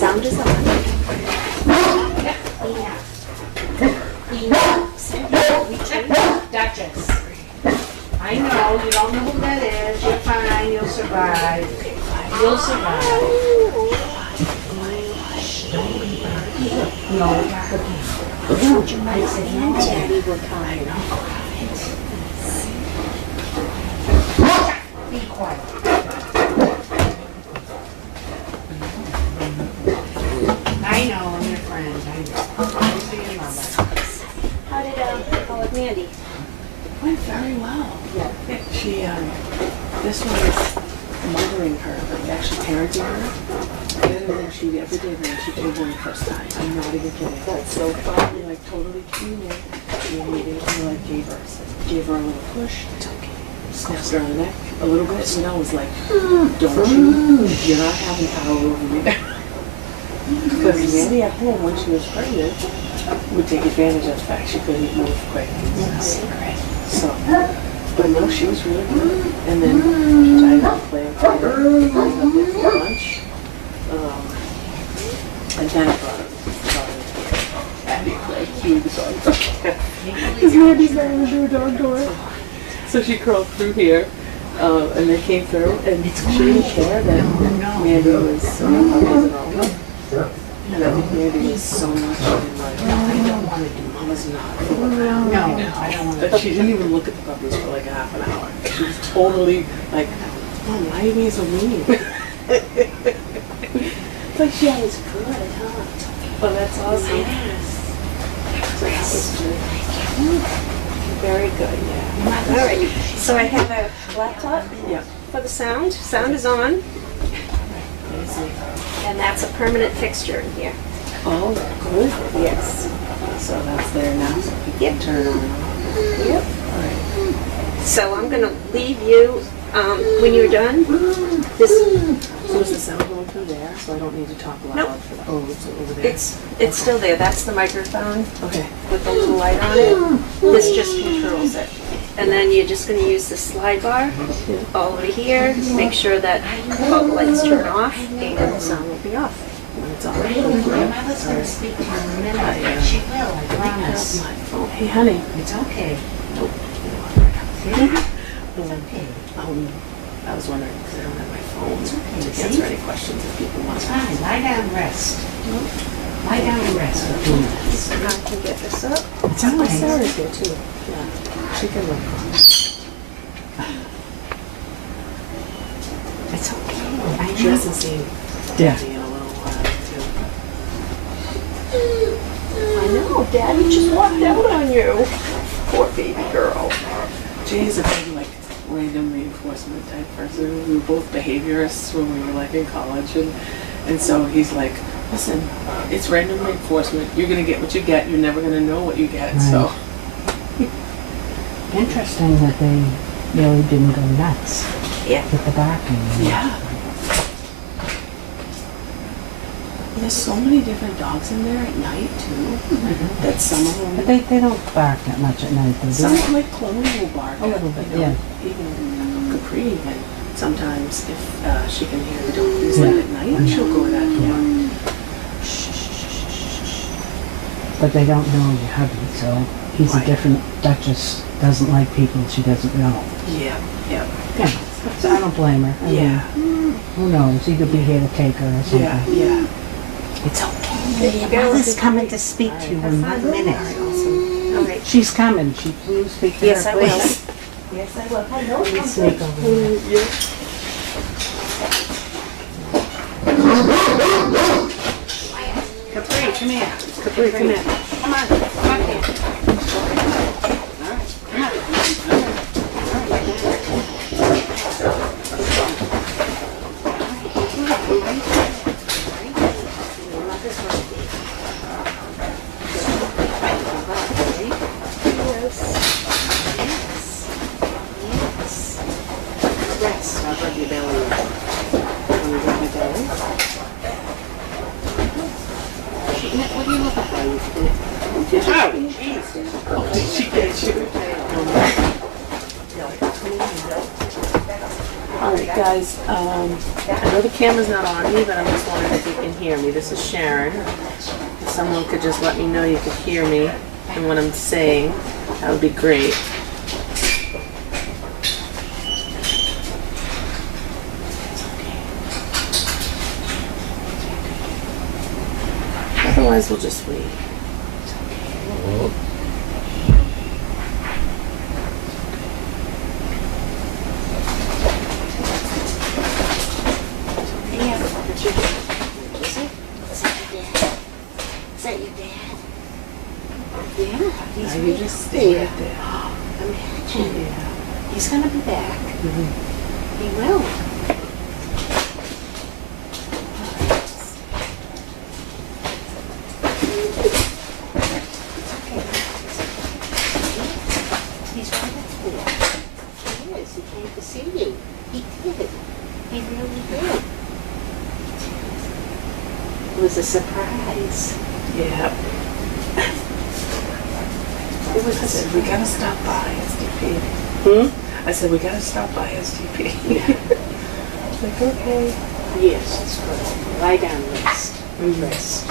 Sound is on. Duchess. I know, you don't know who that is. You're fine, you'll survive. You'll survive. No, Would you mind saying Daddy will come? be quiet. I know, I'm your friend. I know. I'll see your mother. How with Mandy? Went very well. She, this one is mothering her, like actually parenting her. Better than she ever did when she came home the first time. I'm not even kidding. That's so fun. Like totally clean it. And we like gave her a little push. Snapped her on the neck a little bit. You know, was like, don't you? You're not having power over me. Because Mandy at home, when she was pregnant, would take advantage of the fact she couldn't move quick. So, but no, she was really good. And then I got to play with her, I got there for lunch. And then I brought her Abby play through the dog door. Because Mandy's not going to do a dog door. So she crawled through here, and they came through, and she didn't care that Mandy was puppies and all. And I think Mandy was so much in like, I don't want to do Mama's not. No, I don't want to. But she didn't even look at the puppies for like a half an hour. She was totally like, Mom, why are you being so mean? It's like she always good, huh? Oh, that's awesome. Yes. So that was good. Very good, yeah. All right. So I have a laptop Yeah. for the sound. Sound is on, and that's a permanent fixture in here. Oh, good. Yes. So that's there now, so you can Yep. turn it on and off. Yep. All right. So I'm going to leave you when you're done. This So is the sound going through there? So I don't need to talk loud Nope. for that. Oh, it's over there. it's still there. That's the microphone Okay. with the little light on it. This just controls it. And then you're just going to use the slide bar all over here. Make sure that all the lights turn off and the sound will be off. When it's on. My mother's going to speak to you in a minute. She will, I promise. Hey, honey. It's okay. See? It's okay. I was wondering because I don't have my phone It's okay, to see? answer any questions if people want It's to. fine. Lie down and rest. Lie down and rest for 2 minutes. I can get this up. It's okay. Sarah's here too. Yeah. She can look. It's okay. She hasn't seen Daddy in a little while too. I know, Daddy just walked out on you. Poor baby girl. Jay's a big like random reinforcement type person. We were both behaviorists when we were like in college, and so he's like, listen, it's random reinforcement. You're gonna get what you get. You're never gonna know what you get. So Interesting that they really didn't go nuts Yeah. with the barking. yeah. There's so many different dogs in there at night too. That some of them, But they don't bark that much at night, they some do. like Chloe will bark A little bit, but yeah. even Capri, and sometimes if she can hear the dogs like at night, she'll go to that door. But they don't know your hubby, so he's Right. a different Duchess. Doesn't like people she doesn't know. Yeah, yeah, Yeah. So I don't blame her. I mean, yeah, who knows? He could be here to take her or something. yeah, yeah. It's okay. There you go. Mother's coming to speak to you in 1 minute. All right. She's coming. She will speak to Yes, her, I will. please. Yes, I will. Hello. Let me sneak over here. Capri, come here. Capri, come here. Come on. Come on here. Rest. I'll rub your belly. Can you rub your belly? What do you look at? Oh, jeez. Oh, did she get you? All right, guys. I know the camera's not on me, but I'm just wondering if you can hear me. This is Sharon. If someone could just let me know you could hear me and what I'm saying, that would be great. Otherwise, we'll just wait. He's You just stay right there. Imagine. Yeah. He's gonna be back. Mm-hmm. He will. He's right up there. He is. He came to see you. He did. He really did. It was a surprise. Yeah. It was I said, we gotta stop by SDP. I said, we gotta stop by SDP. It's like, okay. Yes, it's good. Lie down, rest. Rest.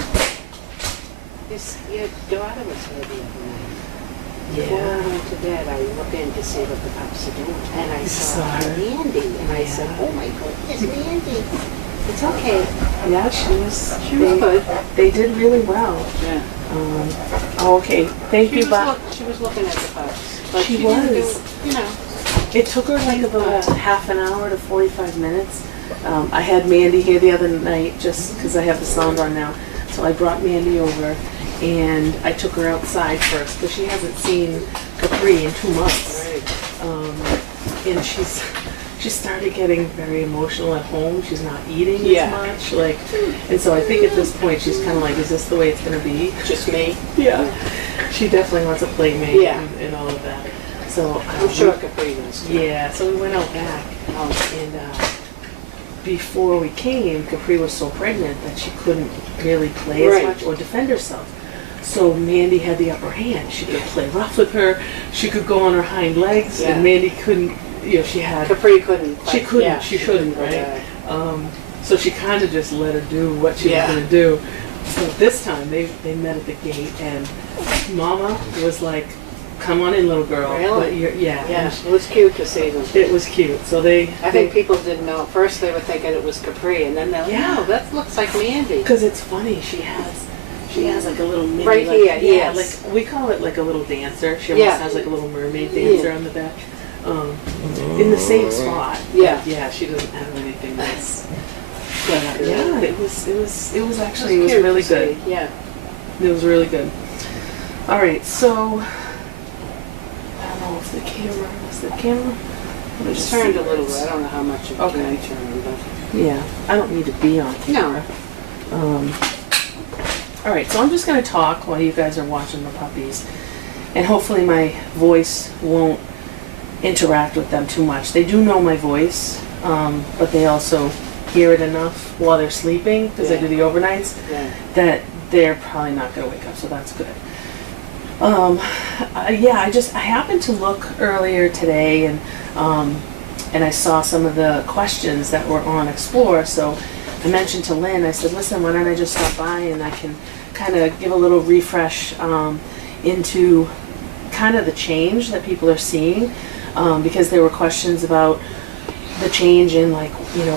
Your daughter was here the other night. Before I went to bed, I looked in to see what the pups are doing. And I saw Mandy. And I said, oh my goodness, Mandy. It's okay. Yeah, she was good. They did really well. Yeah. Okay. Thank you, Bob. She was looking at the pups. But She didn't was. do, you know. It took her like about half an hour to 45 minutes. I had Mandy here the other night just because I have the sound on now. So I brought Mandy over and I took her outside first because she hasn't seen Capri in 2 months. And she started getting very emotional at home. She's not eating as much. And so I think at this point she's kind of like, is this the way it's going to be? Just me. Yeah. She definitely wants a playmate Yeah. and all of that. So I'm sure Capri was. yeah, so we went out back, and before we came, Capri was so pregnant that she couldn't really play as much or defend herself. So Mandy had the upper hand. She could play rough with her. She could go on her hind legs, and Mandy couldn't. She had. Capri couldn't. She couldn't. Yeah, she couldn't, right? So she kind of just let her do what she was going to do. So this time they met at the gate, and Mama was like, come on in, little girl. Really? Yeah. It was cute to see them. It was cute. So I think people didn't know. At first they were thinking it was Capri, and then they're like, no, that looks like Mandy. Because it's funny, she has like a little mini, right here, yes. like we call it like a little dancer. She almost has like a little mermaid dancer on the back, in the same spot. Yeah, she doesn't have anything else. But yeah, it was actually really good. Yeah, it was really good. All right, so. I don't know if the camera. It's turned a little bit. I don't know how much it can turn, but yeah, I don't need to be on camera. No. All right, so I'm just going to talk while you guys are watching the puppies, and hopefully my voice won't interact with them too much. They do know my voice, but they also hear it enough while they're sleeping because I do the overnights that they're probably not going to wake up, so that's good. I happened to look earlier today and I saw some of the questions that were on Explore, so I mentioned to Lynn, I said, listen, why don't I just stop by and I can kind of give a little refresh into kind of the change that people are seeing, because there were questions about the change in, like,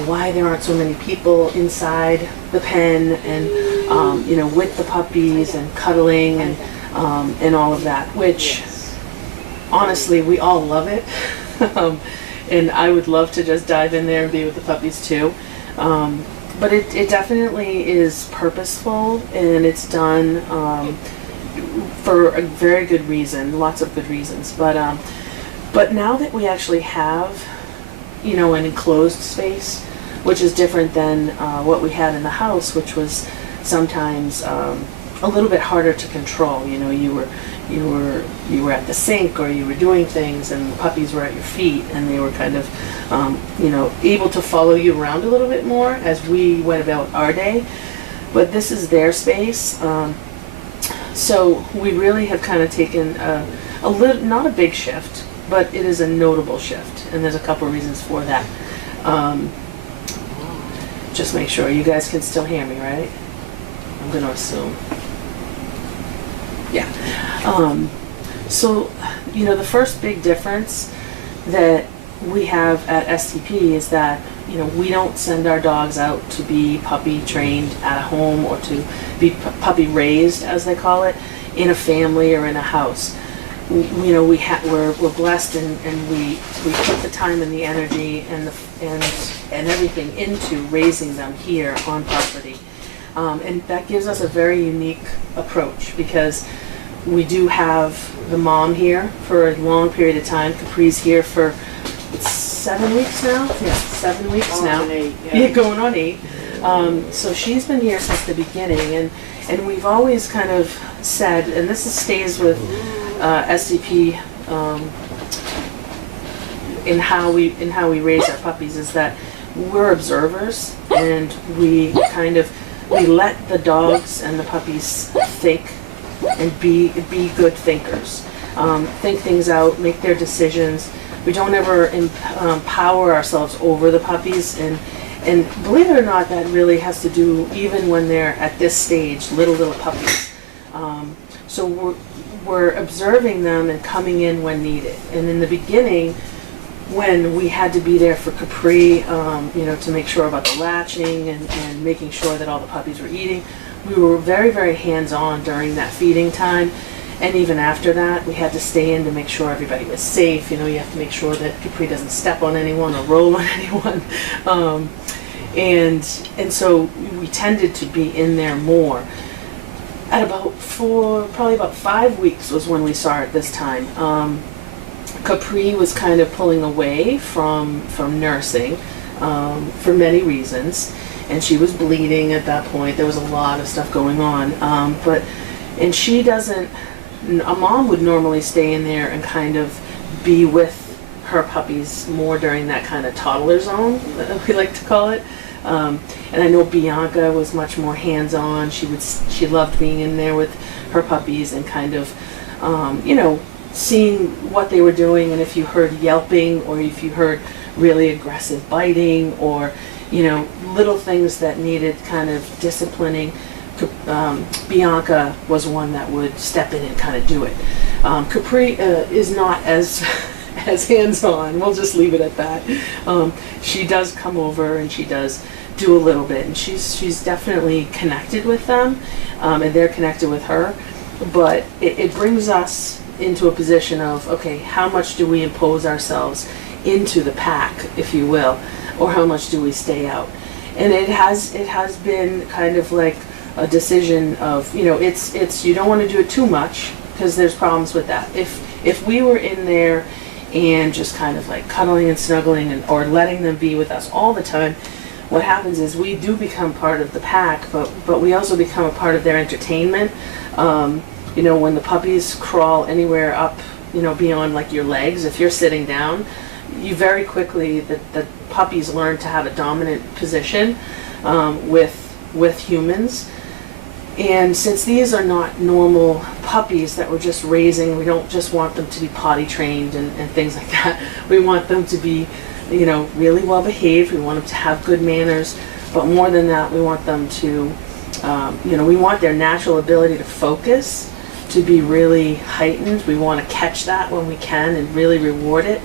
why there aren't so many people inside the pen and, with the puppies and cuddling and all of that, which honestly, we all love it. And I would love to just dive in there and be with the puppies too. But it definitely is purposeful, and it's done for a very good reason, lots of good reasons. But now that we actually have, an enclosed space, which is different than what we had in the house, which was sometimes a little bit harder to control. You were at the sink, or you were doing things, and the puppies were at your feet, and they were kind of, able to follow you around a little bit more as we went about our day. But this is their space, so we really have kind of taken a little, not a big shift, but it is a notable shift, and there's a couple reasons for that. Just make sure you guys can still hear me, right? I'm going to assume. Yeah. So, you know, the first big difference that we have at SDP is that, you know, we don't send our dogs out to be puppy trained at a home or to be puppy raised, as they call it, in a family or in a house. You know, we're blessed, and we put the time and the energy and everything into raising them here on property, and that gives us a very unique approach, because we do have the mom here for a long period of time. Capri's here for 7 weeks now. Yeah, 7 weeks now. 8, yeah, going on 8. So she's been here since the beginning, and we've always kind of said, and this stays with SDP in how we raise our puppies, is that we're observers, and we let the dogs and the puppies think and be good thinkers, think things out, make their decisions. We don't ever empower ourselves over the puppies, and believe it or not, that really has to do even when they're at this stage, little puppies. So we're observing them and coming in when needed. And in the beginning, when we had to be there for Capri, you know, to make sure about the latching and making sure that all the puppies were eating, we were very, very hands-on during that feeding time. And even after that, we had to stay in to make sure everybody was safe. You know, you have to make sure that Capri doesn't step on anyone or roll on anyone. And so we tended to be in there more. At probably about 5 weeks was when we saw it this time. Capri was kind of pulling away from nursing for many reasons, and she was bleeding at that point. There was a lot of stuff going on, and she doesn't. A mom would normally stay in there and kind of be with her puppies more during that kind of toddler zone, we like to call it. And I know Bianca was much more hands-on. She loved being in there with her puppies and kind of, you know, seeing what they were doing, and if you heard yelping or if you heard really aggressive biting or, you know, little things that needed kind of disciplining, Bianca was one that would step in and kind of do it. Capri is not as hands-on. We'll just leave it at that. She does come over and she does do a little bit, and she's definitely connected with them, and they're connected with her. But it brings us into a position of, okay, how much do we impose ourselves into the pack, if you will, or how much do we stay out? And it has been kind of like a decision of, you know, it's you don't want to do it too much, because there's problems with that. If we were in there and just kind of like cuddling and snuggling or letting them be with us all the time, what happens is we do become part of the pack, but we also become a part of their entertainment. You know, when the puppies crawl anywhere up, you know, beyond like your legs, if you're sitting down, you very quickly, the puppies learn to have a dominant position with humans. And since these are not normal puppies that we're just raising, we don't just want them to be potty trained and things like that. We want them to be, you know, really well behaved. We want them to have good manners. But more than that, we want them to, you know, we want their natural ability to focus to be really heightened. We want to catch that when we can and really reward it.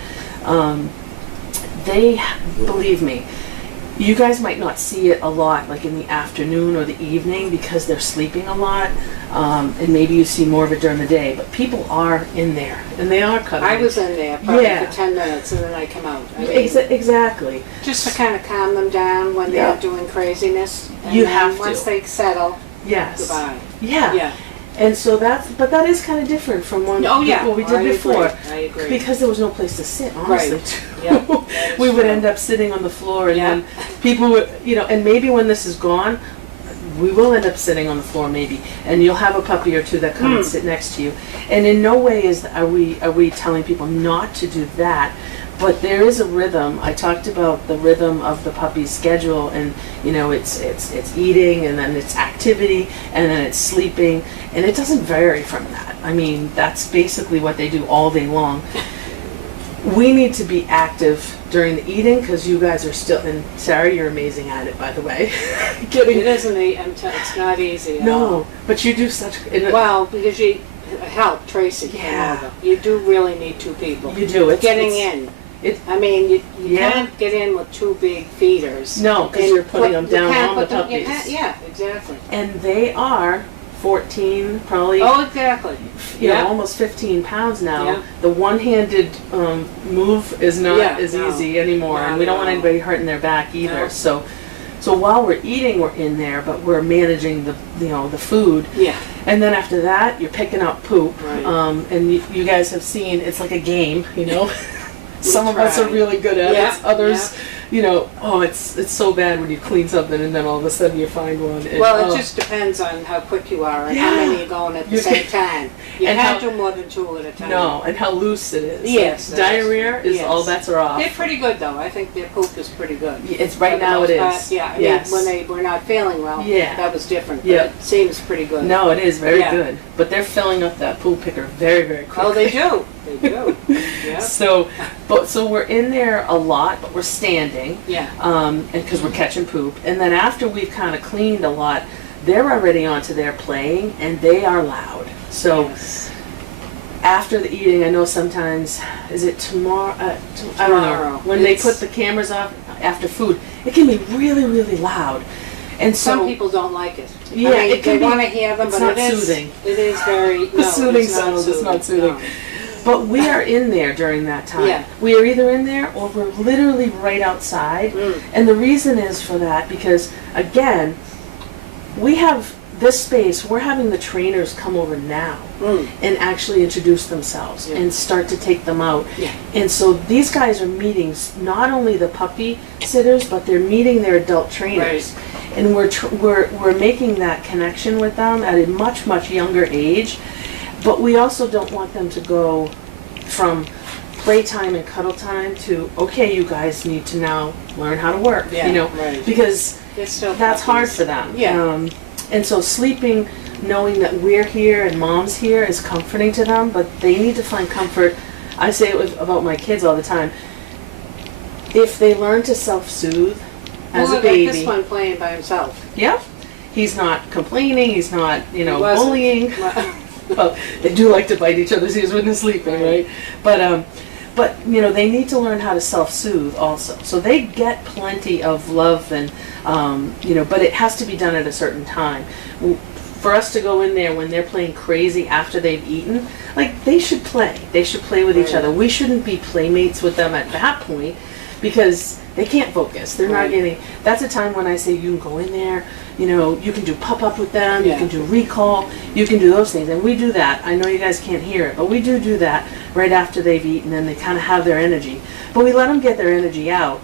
Believe me, you guys might not see it a lot, like in the afternoon or the evening, because they're sleeping a lot, and maybe you see more of it during the day, but people are in there, and they are cuddling. I was in there probably Yeah. for 10 minutes, and then I come out. I mean, Exactly. just to kind of calm them down when Yeah. they're doing craziness. And You then have to. once they settle, Yes. goodbye. Yeah. Yeah. And so but that is kind of different from what we did before. I agree. Because there was no place to sit, honestly. Right. too. Yeah, that is We would true. end up sitting on the floor, and Yeah. then people would, you know, and maybe when this is gone, we will end up sitting on the floor maybe, and you'll have a puppy or two that come and sit next to you. And in no way are we telling people not to do that, but there is a rhythm. I talked about the rhythm of the puppy's schedule, and you know, it's eating, and then it's activity, and then it's sleeping, and it doesn't vary from that. I mean, that's basically what they do all day long. we need to be active during the eating because you guys are still, and Sarah, you're amazing at it, by the way. It isn't it's not easy at all. No, but you do such. Well, because you help Tracy. Yeah. You do really need two people. You do. Getting in. I mean, you can't get in with two big feeders. No, because you're putting them down on the puppies. Yeah, exactly. And they are 14, probably. Oh, exactly. You know, almost 15 pounds now. Yeah. The one-handed move is not as easy anymore, and we don't want anybody hurting their back either. No. So while we're eating, we're in there, but we're managing the the food. Yeah. And then after that, you're picking up poop. Right. And you guys have seen it's like a game, you know. Some of us are really good at it. Others, you know, oh, it's so bad when you clean something and then all of a sudden you find one. And, well, it just depends on how quick you are and how many you're going at the same time. You can't do more than two at a time. No, and how loose it is. Yes. Diarrhea is all bets are off. They're pretty good though. I think their poop is pretty good. It's right now it is. Yeah, I mean, when they were not feeling well, that was different. But it seems pretty good. No, it is very good. But they're filling up that poop picker very, very quickly. Oh, they do. They do. Yeah. So we're in there a lot, but we're standing. Yeah. And because we're catching poop, and then after we've kind of cleaned a lot, they're already onto their playing, and they are loud. So after the eating, I know sometimes is it tomorrow? I don't know. When they put the cameras off after food, it can be really, really loud. And so, some people don't like it. Yeah, I mean, it can they want to hear them, but not soothing. It is very the soothing sound is not soothing. No. But we are in there during that time. Yeah. We are either in there or we're literally right outside. And the reason is for that because, again, we have this space, we're having the trainers come over now and actually introduce themselves and start to take them out. Yeah. And so these guys are meeting not only the puppy sitters, but they're meeting their adult trainers. Right. And we're making that connection with them at a much, much younger age. But we also don't want them to go from playtime and cuddle time to, okay, you guys need to now learn how to work, you know, because that's hard for them. Yeah. And so sleeping, knowing that we're here and mom's here is comforting to them, but they need to find comfort. I say it about my kids all the time. If they learn to self-soothe as a baby. Like this one playing by himself. Yeah. He's not complaining, he's not, you know, bullying. Well, they do like to bite each other's ears when they're sleeping, right? But you know, they need to learn how to self-soothe also. So they get plenty of love and, you know, but it has to be done at a certain time. For us to go in there when they're playing crazy after they've eaten, like they should play. They should play with each other. We shouldn't be playmates with them at that point because they can't focus. They're not getting, that's a time when I say you can go in there, you know, you can do pop-up with them, you can do recall, you can do those things. And we do that. I know you guys can't hear it, but we do that right after they've eaten and they kind of have their energy. But we let them get their energy out.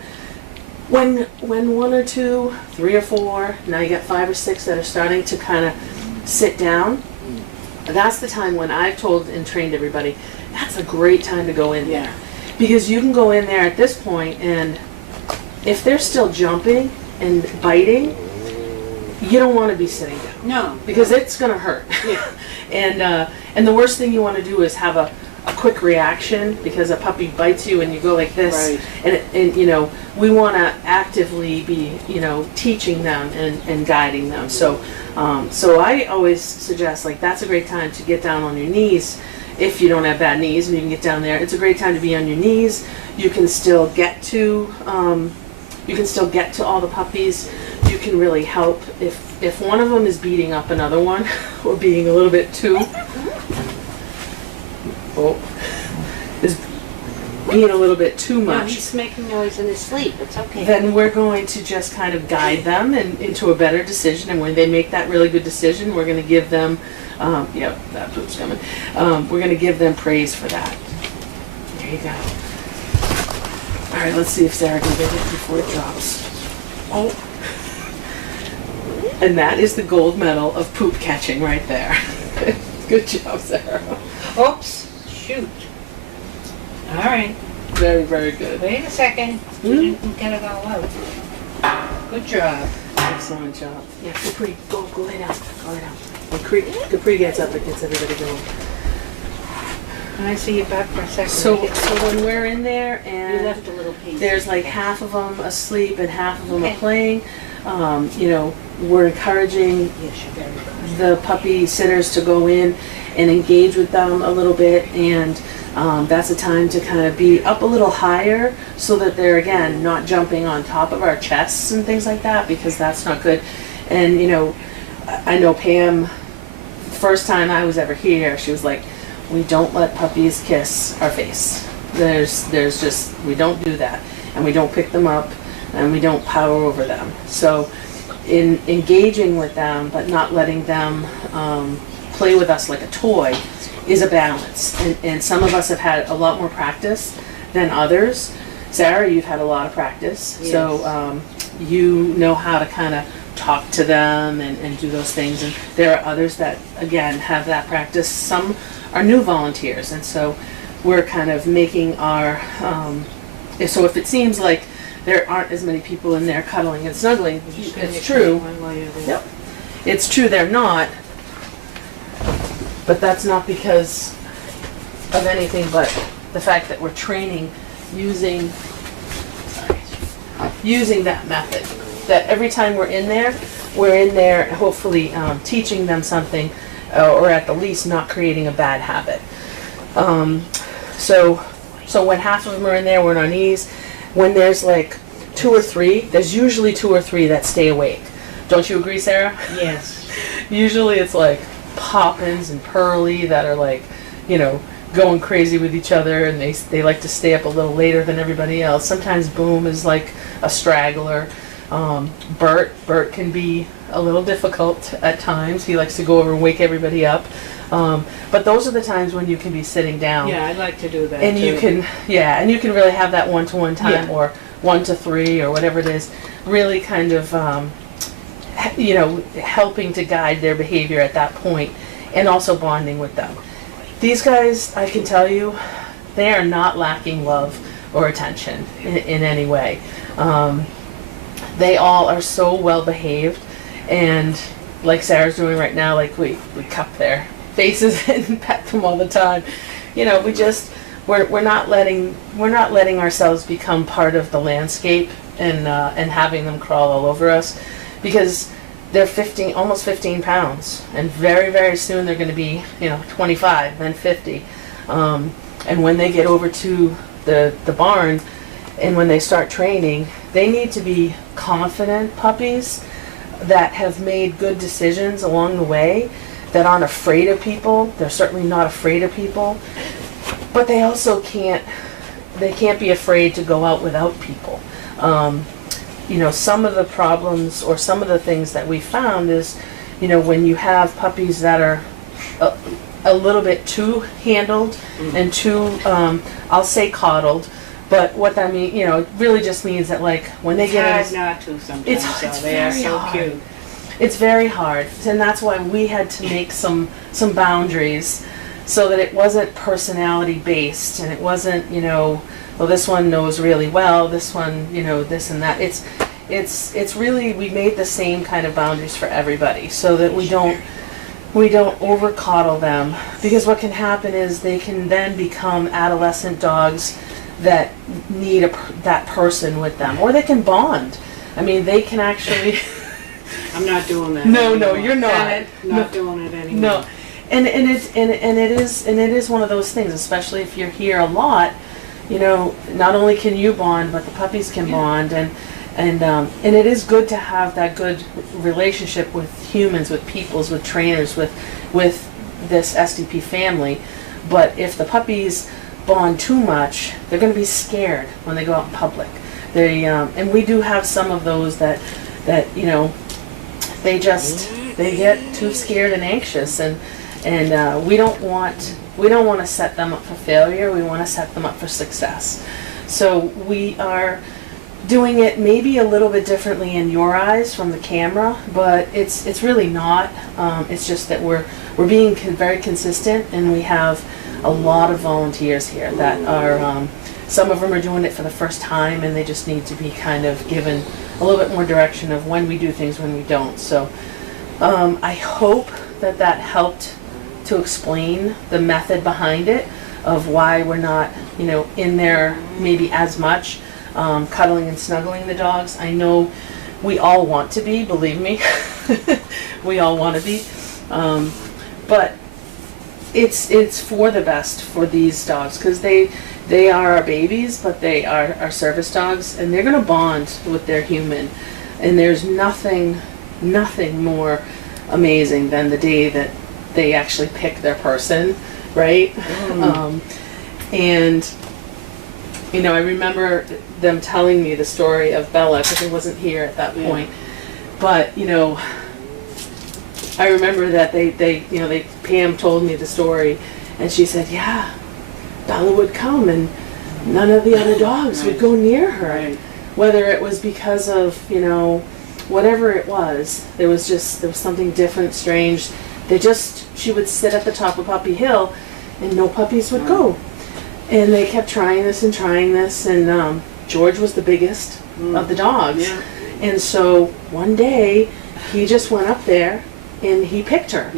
When 1 or 2, 3 or 4, now you got 5 or 6 that are starting to kind of sit down, that's the time when I've told and trained everybody, that's a great time to go in there. Because you can go in there at this point and if they're still jumping and biting, you don't want to be sitting down. No. Because it's going to hurt. Yeah. And the worst thing you want to do is have a quick reaction because a puppy bites you and you go like this. Right. And you know, we want to actively be, you know, teaching them and guiding them. So I always suggest, like, that's a great time to get down on your knees. If you don't have bad knees and you can get down there, it's a great time to be on your knees. You can still get to all the puppies. You can really help if one of them is beating up another one or being a little bit too is being a little bit too much. No, he's making noise in his sleep. It's okay. Then we're going to just kind of guide them into a better decision, and when they make that really good decision, we're going to give them yeah, that poop's coming. We're going to give them praise for that. There you go. All right, let's see if Sarah can get it before it drops. Oh. And that is the gold medal of poop catching right there. Good job, Sarah. Oops. Shoot. All right. Very, very good. Wait a second. You didn't get it all out. Good job. Excellent job. Yeah, Capri, go lay down. Go lay down. When Capri gets up, it gets everybody going. Can I see your butt for a second? So when we're in there You and left a little piece. there's like half of them asleep and half of them Okay. are playing, you know, we're encouraging Yes, you're very good. the puppy sitters to go in and engage with them a little bit, and that's a time to kind of be up a little higher so that they're, again, not jumping on top of our chests and things like that, because that's not good. And you know, I know Pam, first time I was ever here, she was like, we don't let puppies kiss our face. There's just, we don't do that, and we don't pick them up, and we don't power over them. So in engaging with them but not letting them play with us like a toy is a balance, and some of us have had a lot more practice than others. Sara, you've had a lot of practice, Yes. so you know how to kind of talk to them and do those things, and there are others that, again, have that practice. Some are new volunteers, and so we're kind of making our, so if it seems like there aren't as many people in there cuddling and snuggling, it's true. Yep. It's true they're not, but that's not because of anything but the fact that we're training using that method. That every time we're in there hopefully teaching them something, or at the least not creating a bad habit. So when half of them are in there, we're on our knees. When there's like 2 or 3, there's usually 2 or 3 that stay awake. Don't you agree, Sara? Yes. Usually it's like Poppins and Pearly that are like, you know, going crazy with each other, and they like to stay up a little later than everybody else. Sometimes Boom is like a straggler. Bert can be a little difficult at times. He likes to go over and wake everybody up. But those are the times when you can be sitting down. Yeah, I'd like to do that And too. you can, yeah, and you can really have that one-to-one time, Yeah. or 1 to 3, or whatever it is, really kind of, you know, helping to guide their behavior at that point, and also bonding with them. These guys, I can tell you, they are not lacking love or attention in any way. They all are so well behaved, and like Sarah's doing right now, like we cup their faces and pet them all the time. You know, we're not letting ourselves become part of the landscape and having them crawl all over us, because they're almost 15 pounds, and very, very soon they're going to be, you know, 25, then 50. And when they get over to the barn, and when they start training, they need to be confident puppies that have made good decisions along the way, that aren't afraid of people. They're certainly not afraid of people, but they also can't be afraid to go out without people. You know, some of the problems or some of the things that we found is, you know, when you have puppies that are a little bit too handled and too, I'll say coddled, but what that means, you know, it really just means that, like, when they get It's in, hard not to sometimes. It's They are very so hard. cute. it's very hard, and that's why we had to make some boundaries, so that it wasn't personality based, and it wasn't, you know, well, this one knows really well, this one, you know, this and that. It's really, we made the same kind of boundaries for everybody, so that we don't over coddle them, because what can happen is they can then become adolescent dogs that need that person with them, or they can bond. I mean, they can actually. I'm not doing that No, anymore. you're not. Damn it, not doing it anymore. No, and it is one of those things, especially if you're here a lot. You know, not only can you bond, but the puppies can bond, and it is good to have that good relationship with humans, with peoples, with trainers, with this SDP family. But if the puppies bond too much, they're going to be scared when they go out in public. And we do have some of those that you know, they get too scared and anxious, and we don't want to set them up for failure. We want to set them up for success. So we are doing it maybe a little bit differently in your eyes from the camera, but it's really not. It's just that we're being very consistent, and we have a lot of volunteers here that are. Some of them are doing it for the first time, and they just need to be kind of given a little bit more direction of when we do things, when we don't. So I hope that helped to explain the method behind it. of why we're not, you know, in there maybe as much, cuddling and snuggling the dogs. I know we all want to be, believe me. We all want to be. But it's for the best for these dogs, because they are our babies, but they are our service dogs, and they're going to bond with their human. And there's nothing more amazing than the day that they actually pick their person, right? And you know, I remember them telling me the story of Bella, because I wasn't here at that point. But you know, I remember that Pam told me the story, and she said, yeah, Bella would come and none of the other dogs would go near her. Whether it was because of, you know, whatever it was, there was something different, strange. She would sit at the top of Puppy Hill and no puppies would go. And they kept trying this, and George was the biggest of the dogs. And so one day he just went up there and he picked her.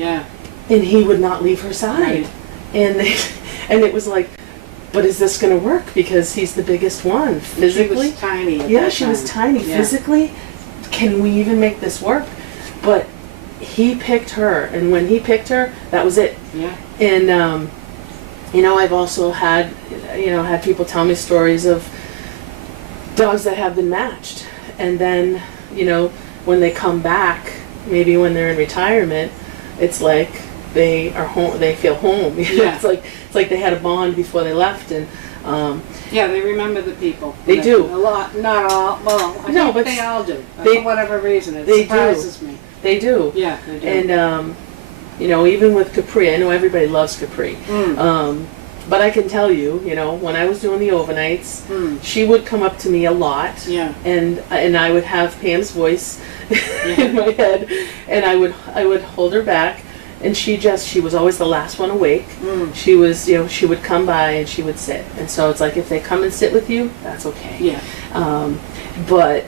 And he would not leave her side. And it was like, but is this going to work? Because he's the biggest one physically. She was tiny. She was tiny physically. Can we even make this work? But he picked her, and when he picked her, that was it. And you know, I've also had people tell me stories of dogs that have been matched, and then, you know, when they come back, maybe when they're in retirement, it's like they are home. They feel home. It's like they had a bond before they left, and they remember the people. They do. A lot, not all. Well, I think they all do. For whatever reason, it surprises me. They do. Yeah, they do. And you know, even with Capri, I know everybody loves Capri. But I can tell you, you know, when I was doing the overnights, she would come up to me a lot. And I would have Pam's voice in my head, and I would hold her back, and she was always the last one awake. She was, you know, she would come by and she would sit. And so it's like, if they come and sit with you, that's okay. But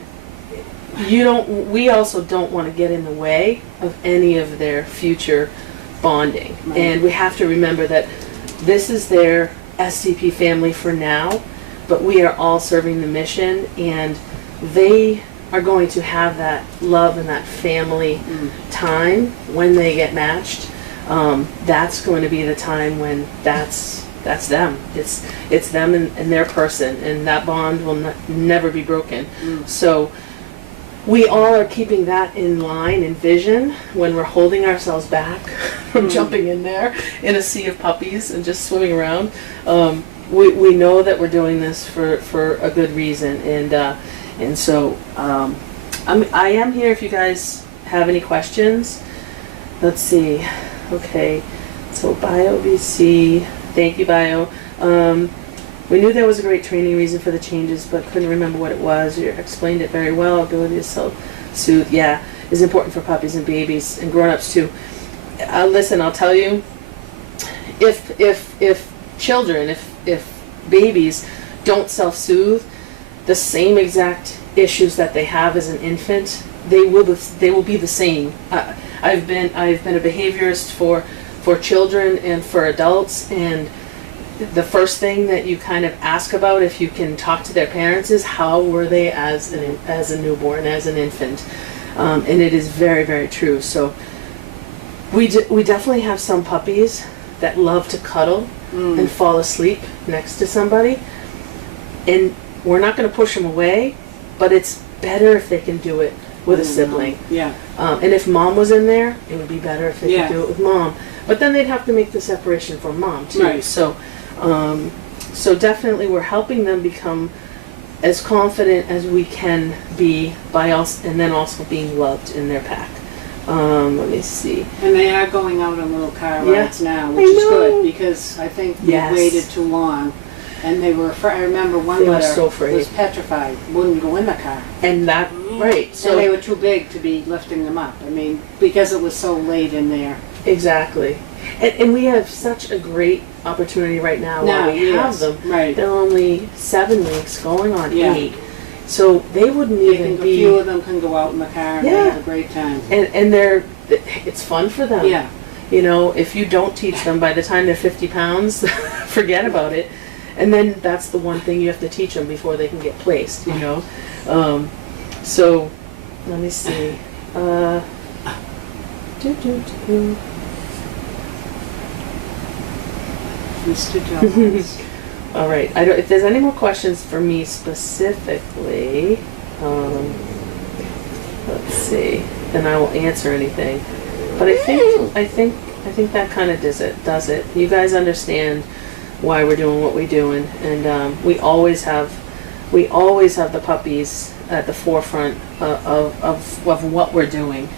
we also don't want to get in the way of any of their future bonding. And we have to remember that this is their SDP family for now, but we are all serving the mission, and they are going to have that love and that family time when they get matched. That's going to be the time when that's them. It's them and their person, and that bond will never be broken. So we all are keeping that in line and vision when we're holding ourselves back from jumping in there in a sea of puppies and just swimming around. We know that we're doing this for a good reason, and so I am here if you guys have any questions. Let's see. Okay, so Bio BC, thank you, Bio. We knew there was a great training reason for the changes, but couldn't remember what it was. You explained it very well. Ability to self-soothe, is important for puppies and babies and grown-ups too. Listen, I'll tell you, if children, if babies don't self-soothe, the same exact issues that they have as an infant, they will be the same. I've been a behaviorist for children and for adults, and the first thing that you kind of ask about, if you can talk to their parents, is how were they as a newborn, as an infant, and it is very, very true. So we definitely have some puppies that love to cuddle and fall asleep next to somebody, and we're not going to push them away, but it's better if they can do it with a sibling. And if mom was in there, it would be better if they could do it with mom. But then they'd have to make the separation from mom too. So definitely we're helping them become as confident as we can be by us, and then also being loved in their pack. Let me see. And they are going out on little car rides now, which is good, because I think we waited too long. And they were afraid. I remember one mother was petrified, wouldn't go in the car. And that, right. So and they were too big to be lifting them up. I mean, because it was so late in there. Exactly. And we have such a great opportunity right now while we have them. They're only 7 weeks, going on 8. So they wouldn't even be... A few of them can go out in the car and they have a great time. And it's fun for them. You know, if you don't teach them by the time they're 50 pounds, forget about it. And then that's the one thing you have to teach them before they can get placed, you know. So, let me see. Mr. Jones. All right. If there's any more questions for me specifically, let's see, then I will answer anything. But I think that kind of does it. You guys understand why we're doing what we're doing, and we always have the puppies at the forefront of what we're doing.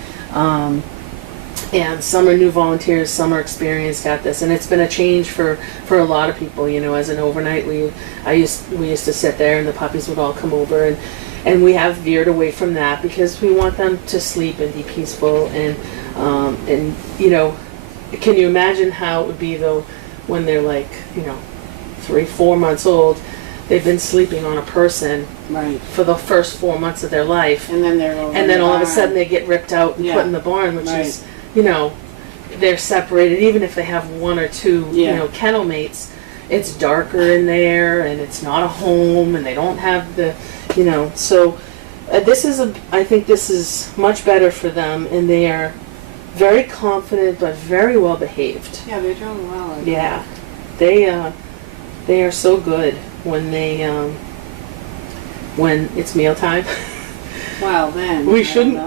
And some are new volunteers, some are experienced at this, and it's been a change for a lot of people. You know, as an overnight, we used to sit there, and the puppies would all come over, and we have veered away from that because we want them to sleep and be peaceful. And you know, can you imagine how it would be though when they're like, you know, 3-4 months old? They've been sleeping on a person for the first 4 months of their life, and then all of a sudden they get ripped out and put in the barn, which is, you know, they're separated. Even if they have 1 or 2, you know, kennel mates, it's darker in there, and it's not a home, and they don't have the, you know. So I think this is much better for them, and they are very confident but very well behaved. Yeah, they're doing well. Yeah, they are so good when they when it's mealtime. Well, then we shouldn't.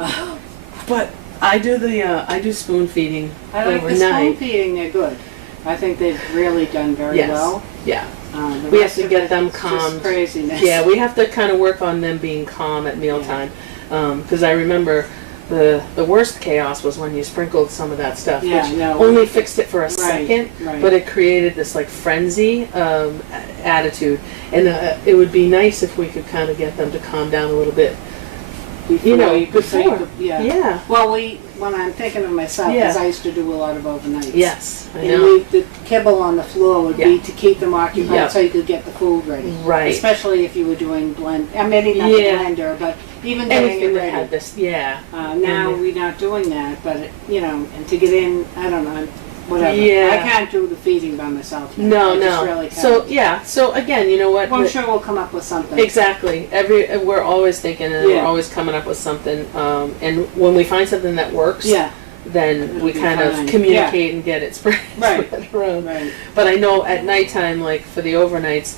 But I do spoon feeding I like overnight. the spoon feeding. They're good. I think they've really done very well. Yeah. The We have rest to of get it them is calmed. just craziness. Yeah, we have to kind of work on them being calm at mealtime. Because I remember the worst chaos was when you sprinkled some of that stuff, which only fixed it for a second, but it created this like frenzy attitude. And it would be nice if we could kind of get them to calm down a little bit. Before. Yeah. Well, when I'm thinking of myself, because I used to do a lot of overnights. Yes, I know. And the kibble on the floor would be to keep them occupied so you could get the food ready. Right. Especially if you were doing maybe not the blender, but even getting it ready. Had this, now we're not doing that, but you know, and to get in, I don't know, whatever. Yeah. I can't do the feeding by myself. No. I just really can't. So again, you know what? Well, I'm sure we'll come up with something. Exactly. We're always thinking, and we're always coming up with something. And when we find something that works, then we kind of communicate and get it spread around. Right. But I know at nighttime, like for the overnights,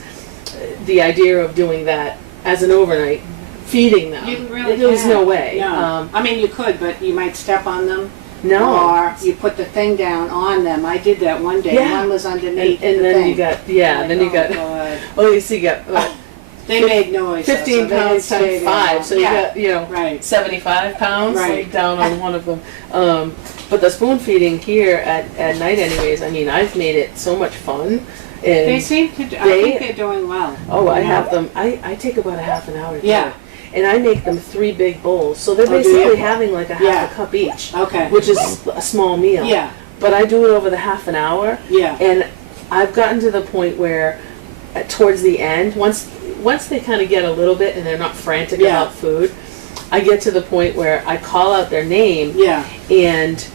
the idea of doing that as an overnight, feeding them, there's no way. No. I mean, you could, but you might step on them. No. Or you put the thing down on them. I did that one day. One was underneath and the then thing. you got, then you got, God. well, you see, you got, they made noise. 15 pounds times 5, so you got, you know, right. 75 pounds down on one of them. But the spoon feeding here at night anyways, I mean, I've made it so much fun. And they seem to, I think they're doing well. Oh, I have them, I take about a half an hour to do it. And I make them 3 big bowls. So they're basically having like a half a cup each. Okay. Which is a small meal. Yeah. But I do it over the half an hour. Yeah. And I've gotten to the point where towards the end, once they kind of get a little bit and they're not frantic about food, I get to the point where I call out their name. Yeah. And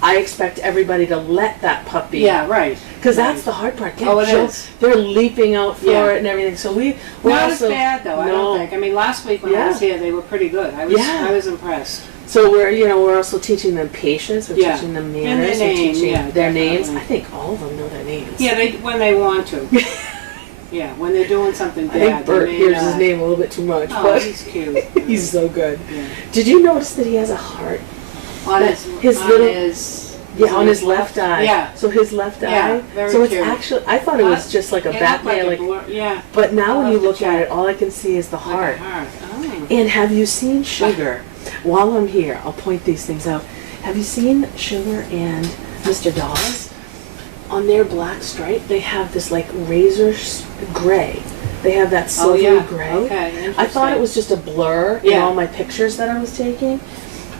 I expect everybody to let that puppy. Yeah, right. Because that's the hard part. They're leaping out for it and everything. So we're not also, as bad though. I don't think. I mean, last week when I was here, they were pretty good. I was impressed. So we're also teaching them patience. We're teaching them manners. We're teaching their names. I think all of them know their names. Yeah, when they want to. Yeah, when they're doing something bad. I think Bert hears his name a little bit too much. Oh, but he's cute. He's so good. Yeah. Did you notice that he has a heart? On his left eye. Yeah. So his left eye. Very so it's cute. actually, I thought it was just like a Batman. But now when you look at it, all I can see is the heart. Oh. And have you seen Sugar? While I'm here, I'll point these things out. Have you seen Sugar and Mr. Dawes? On their black stripe, they have this like razor gray. They have that silvery gray. Okay, I thought it was just a blur in all my pictures that I was taking.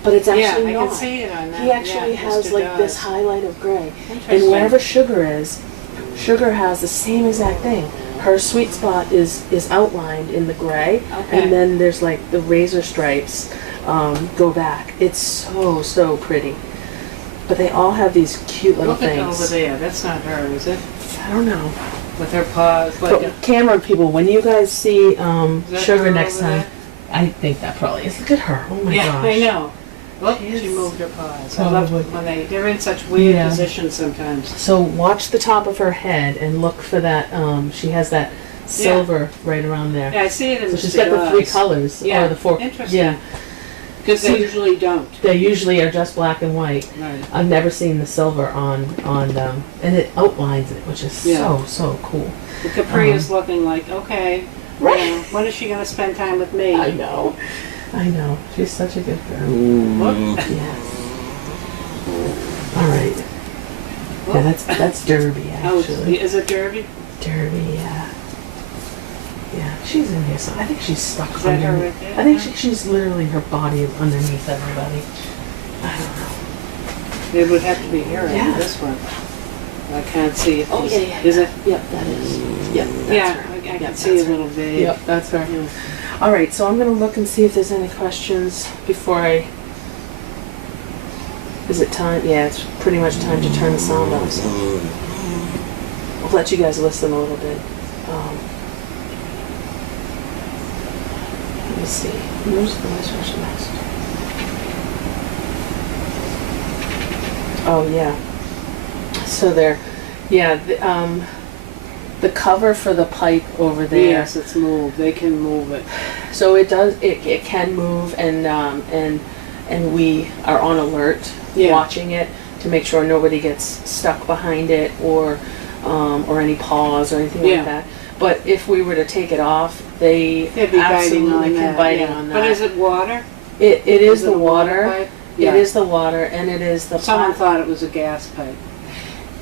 But it's actually not. I can see it on that. He actually has like this highlight of gray. And wherever Sugar is, Sugar has the same exact thing. Her sweet spot is outlined in the gray, and then there's like the razor stripes go back. It's so pretty. But they all have these cute little Look at things. over there. That's not her, is it? I don't know. With her paws. But camera people, when you guys see that Sugar her next over time, there? I think that probably is. Look at her. Oh my Yeah, gosh. I know. Look, She she is moved her paws. I love probably- when they're in such weird Yeah. positions sometimes. So watch the top of her head and look for that. She has that silver right around there. Yeah, I see it in So the she's got the three eyes. colors Yeah, or the four. interesting. Yeah, Because they usually don't. they usually are just black and white. Right. I've never seen the silver on them, and it outlines it, which is Yeah. so cool. The Capri is looking like, okay, Right. you know, when is she going to spend time with me? I know. She's such a good girl. Look. Yes. All right. Yeah, that's Derby Oh, actually. is it Derby? Derby, yeah. Yeah, she's in here. So I think she's stuck Is that her underneath. right there? I think she's literally her body is underneath everybody. I don't know. It would have to be here, Yeah. this one. I can't see it. Oh yeah, yeah. Is it? Yep, that is. Yep, that's Yeah, her. I Yep, can see a that's her. little bit. Yep, that's her. All right, so I'm gonna look and see if there's any questions before I. Is it time? Yeah, it's pretty much time to turn the sound off. So I'll let you guys listen a little bit. Let me see. Where's the last question next? Oh yeah. So there, yeah. The cover for the pipe over there. Yes, it's moved. They can move it. So it does. It can move, and we are on alert, Yeah. watching it to make sure nobody gets stuck behind it or any paws or anything Yeah. like that. But if we were to take it off, they They'd be biting absolutely on can that. biting yeah. on that. But is it water? It is it the a water. pipe? It Yeah. is the water, and it is the. Someone thought it was a gas pipe.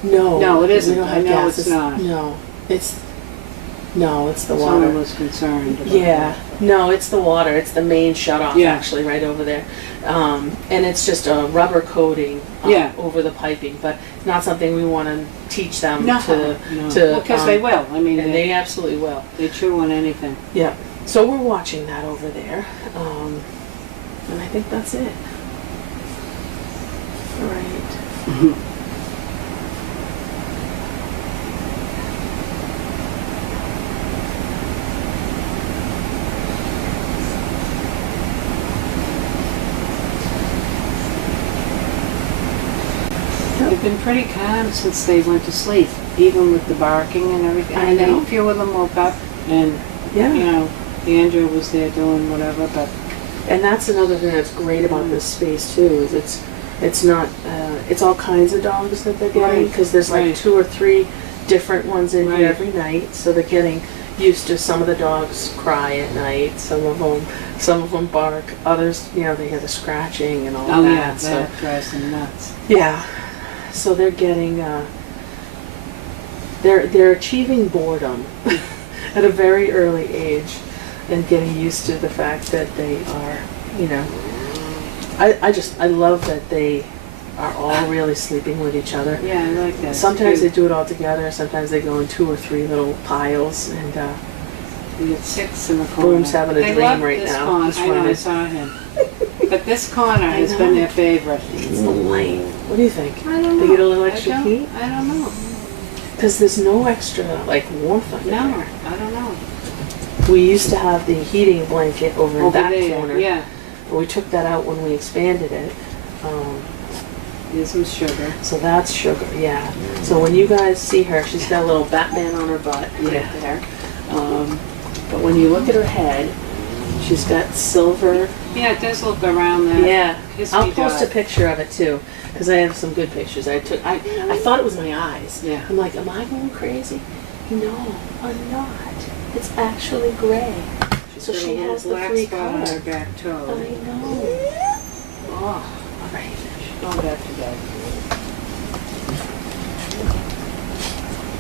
No. No, it isn't. We don't I have know gas. it's not. No, it's the water. Someone was concerned about Yeah, that. no, it's the water. It's the main shutoff, Yeah. actually, right over there. And it's just a rubber coating Yeah. over the piping, but it's not something we want to teach them No, to. no. Because they will. I mean, And they absolutely will. they chew on anything. Yeah. So we're watching that over there, and I think that's it. All right. They've been pretty calm since they went to sleep, even with the barking and everything. I know. A few of them woke up, and Yeah. you know, Andrew was there doing whatever. But And that's another thing that's great about this space too, is it's not, it's all kinds of dogs that they're getting, Right, because there's like right. 2 or 3 different ones in Right. here every night, so they're getting used to. Some of the dogs cry at night, some of them bark, others, you know, they hear the scratching and all oh that. yeah, So that drives them nuts. yeah, so they're getting, they're achieving boredom at a very early age, and getting used to the fact that they are, you know, I love that they are all really sleeping with each other. Yeah, I like that. Sometimes they too. do it all together, sometimes they go in 2 or 3 little piles, and You get 6 in the corner. Boom's having a They dream love right this now. Corner. Just I know, I running. saw him. But this corner has know. been their favorite. it's the light. What do you think? I don't know. They get a little extra heat? I don't know. Because there's no extra, like, warmth under No, there. I don't know. We used to have the heating blanket over in Over that there, corner. yeah. But we took that out when we expanded it. Here's some sugar. So that's Sugar, yeah. So when you guys see her, she's got a little Batman on her butt right there. But when you look at her head, she's got silver. Yeah, it does look around there. Yeah, Kiss I'll me post a dog. picture of it too, because I have some good pictures. I thought it was my eyes. Yeah. I'm like, am I going crazy? No, I'm not. It's actually gray. So Got a she little has the black 3 spot on her colors. back I toe. know. Oh, all right. She's going back to bed.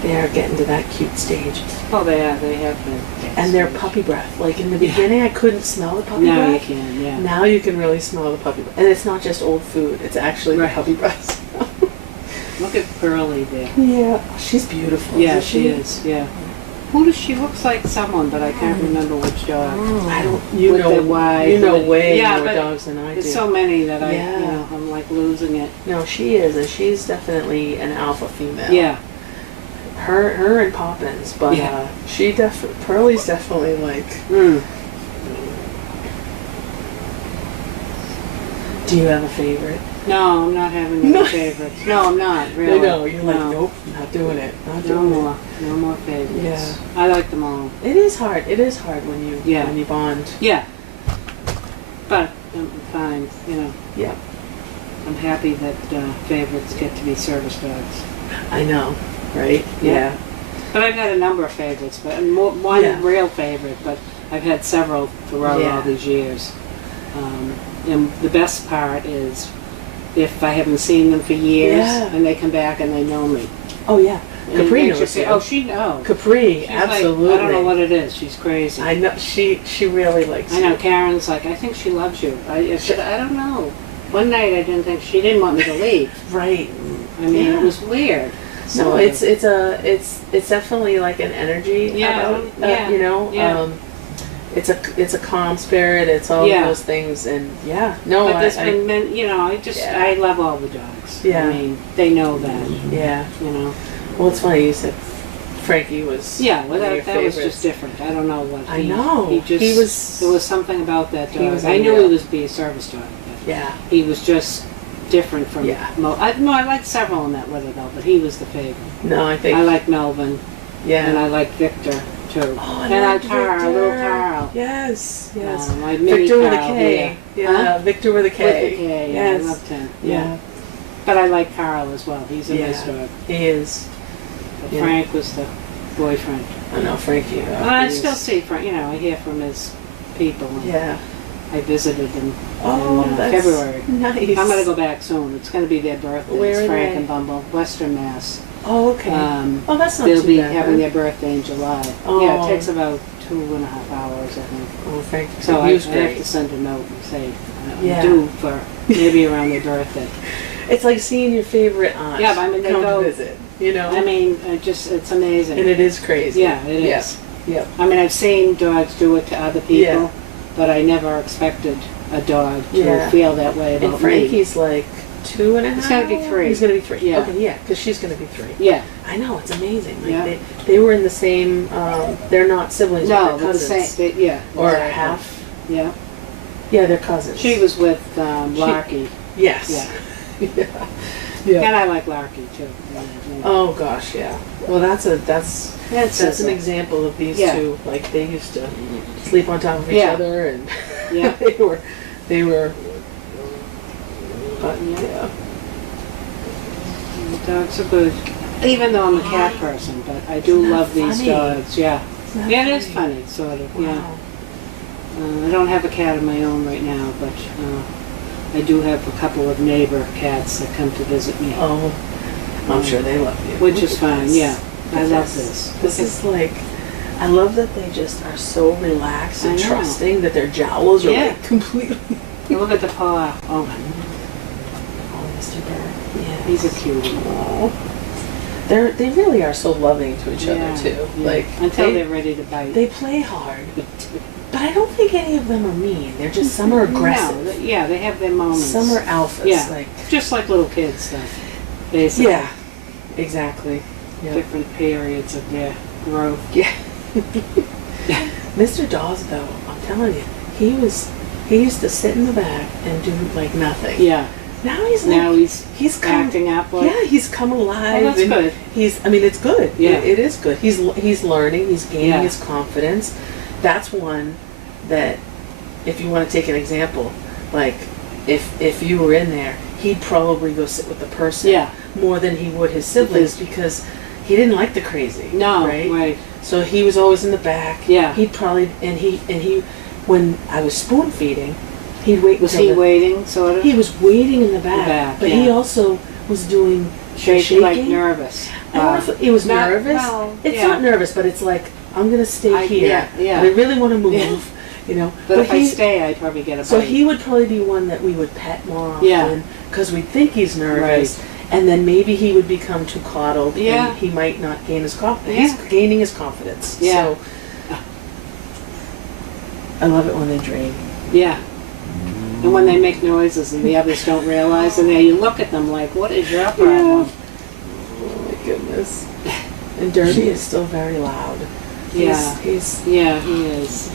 They are getting to that cute stage. Oh, they have been. And they're puppy breath. Like in the beginning, I couldn't smell the puppy Now you breath. can, yeah. Now you can really smell the puppy breath. And it's not just old food, it's actually Right. the puppy breath. Look at Pearly there. Yeah, she's beautiful. Yeah, isn't she is, yeah. who does she looks like someone, but I can't remember which dog. I don't. With the wide- You know way Yeah, more but dogs than I do. There's so many that Yeah. I'm like losing it. No, she is, and she's definitely an alpha female. Yeah. Her and Poppins, but Yeah. Pearlie's definitely like. Mm. Do you have a favorite? No, I'm not having any No. favorites. No, I'm not really. No, you're like, No. nope, not doing it. Not No doing more. No more favorites. Yeah. I like them all. it. It is hard. It is hard when you Yeah. when you bond. Yeah. But I'm fine. You know, Yeah. I'm happy that favorites get to be service dogs. I know, right? Yeah. But I've had a number of favorites, but one Yeah. real favorite, but I've had several throughout Yeah. all these years. And the best part is if I haven't seen them for years Yeah. and they come back and they know me. Oh yeah. And Capri it makes knows you you. say, oh, she knows. Capri, She's absolutely. Like, I don't know what it is. She's crazy. I know she really likes. I know. you. Karen's like, I think she loves you. I said, I don't know. One night I didn't think she didn't want me to leave. Right. I mean, Yeah. it was weird. No, So it's definitely like an energy. Yeah, about, yeah, you know. yeah. It's a calm spirit. It's all Yeah. those things, and yeah. No, But there's I been, Yeah. I love all the dogs. Yeah. I mean, they know that. yeah. You know. Well, it's funny you said Frankie was. Yeah, well, one of your that was favorites. just different. I don't know what. I know. He just. He was- There was something about that He dog. was I knew unreal. he was be a service dog. But Yeah. he was just different from. Yeah. I liked several in that litter though, but he was the favorite. No, I think. I like Melvin, Yeah. and I like Victor too. Oh, and I liked Carl, Victor. little Carl. Yes. Yes. My mini Victor with a Carl, K. Yeah. Yeah. Huh? Victor with a K. With the K. Yeah, Yes. I loved him. Yeah. But I like Carl as well. He's a nice Yeah. dog. He is. But Yeah. Frank was the boyfriend. I know Frankie. Well, I he still is- see Frank. You know, I hear from his people. And Yeah. I visited them Oh, in that's February. nice. I'm going to go back soon. It's going to be their birthday. Where It's are Frank they? and Bumble, Western Mass. Oh, okay. Oh, that's not They'll too be bad. having then. their birthday in July. Oh. Yeah, it takes about 2.5 hours, I think. Oh, Frank. So he I was have great. to send a note and say, Yeah. due for maybe around their birthday. It's like seeing your favorite aunt. Yeah, but I mean, they come go- to visit. You know. I mean, it's amazing. and it is crazy. Yeah, it Yeah. is. Yep. I mean, I've seen dogs do it to other people, Yeah. but I never expected a dog to Yeah. feel that way And about me. Frankie's like 2.5. He's gonna be 3. He's gonna be 3. Yeah. Okay, yeah, because she's gonna be 3. Yeah. I know, it's amazing. Like Yeah. they were in the same. They're not siblings. No, but but they're the cousins. same. Yeah. Or exactly. half. Yeah. Yeah, they're cousins. She was with Larky. Yes. Yeah. yeah. Yeah. And I like Larky too. Yeah. Oh gosh, yeah. Well, that's That's an example of these Yeah. two. Like they used to sleep on top of each Yeah. other, and Yeah. they were. But Yeah. yeah. Dogs are good. Even though I'm a cat person, but I do Isn't that love these funny? dogs. Yeah. Isn't that Yeah, it is funny? funny, sort of. Wow. Yeah. I don't have a cat of my own right now, but I do have a couple of neighbor cats that come to visit me, Oh, I'm sure they love you. which Look is at fine. this. Yeah, I Look at love this. This is like, I love that they just are so relaxed and I know. trusting that their jowls are Yeah. like completely. Look at the paw. Oh, Oh, Mr. Bird. Yeah. he's a cutie. Aw. They really are so loving to each Yeah, other too. yeah. Like Until they're ready to bite. they play hard, but I don't think any of them are mean. They're just some are aggressive. No, yeah, they have their moments. Some are alphas. Yeah. Like Just like little kids, stuff. Basically. yeah, exactly. Yeah. Different periods of their growth. Yeah. Mr. Dawes, though, I'm telling you, he used to sit in the back and do like nothing. Yeah. Now he's like, Now he's come, acting up like. yeah, he's come alive. Oh, that's and good. I mean, it's good. Yeah. It is good. He's learning. He's gaining Yeah. his confidence. That's one that, if you want to take an example, like if you were in there, he'd probably go sit with the person Yeah. more than he would his siblings because he didn't like the crazy. No, right? right. So he was always in the back. Yeah. He'd probably and he when I was spoon feeding, he'd wait. Was until he the- waiting, sort of? He was waiting in the back, back, but yeah. he also was doing shaking, like nervous. I don't know if it was not- nervous. well, It's yeah. not nervous, but it's like I'm gonna stay here. Yeah, yeah. I really want to move. Yeah. You know. But if I he, stay, I'd probably get a bite. so he would probably be one that we would pet more often Yeah. because we think he's nervous, and then maybe he would become too coddled, Yeah. and he might not gain his confidence. Yeah. He's gaining his confidence. Yeah. So I love it when they dream. Yeah. And when they make noises and the others don't realize, and then you look at them like, what is your problem? Oh my goodness. And Derby is still very loud. Yeah. He's Yeah, he is.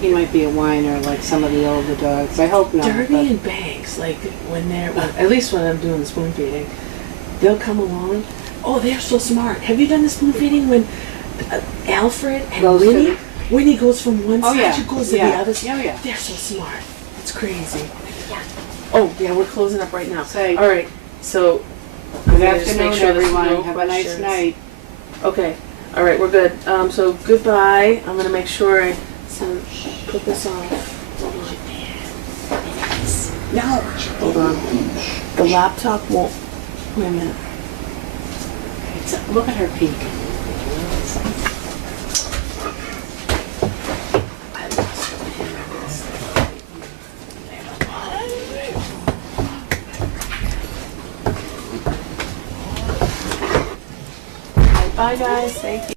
He might be a whiner like some of the older dogs. I hope not. Derby but- and Banks, like when at least when I'm doing the spoon feeding, they'll come along. Oh, they're so smart. Have you done the spoon feeding when Alfred and Goes to Winnie, the- Winnie goes from one Oh, side, yeah. she goes to Yeah. the other? Oh, yeah. They're so smart. It's crazy. Oh, yeah, we're closing up right now. Say, All right, so good I'm gonna just afternoon, make sure there's everyone. no Have a nice questions. night. Okay, all right, we're good. So goodbye. I'm gonna make sure I put this on. No. Hold on. The laptop won't. Wait a minute. Look at her peek. I lost the pin. Bye guys. Thank you.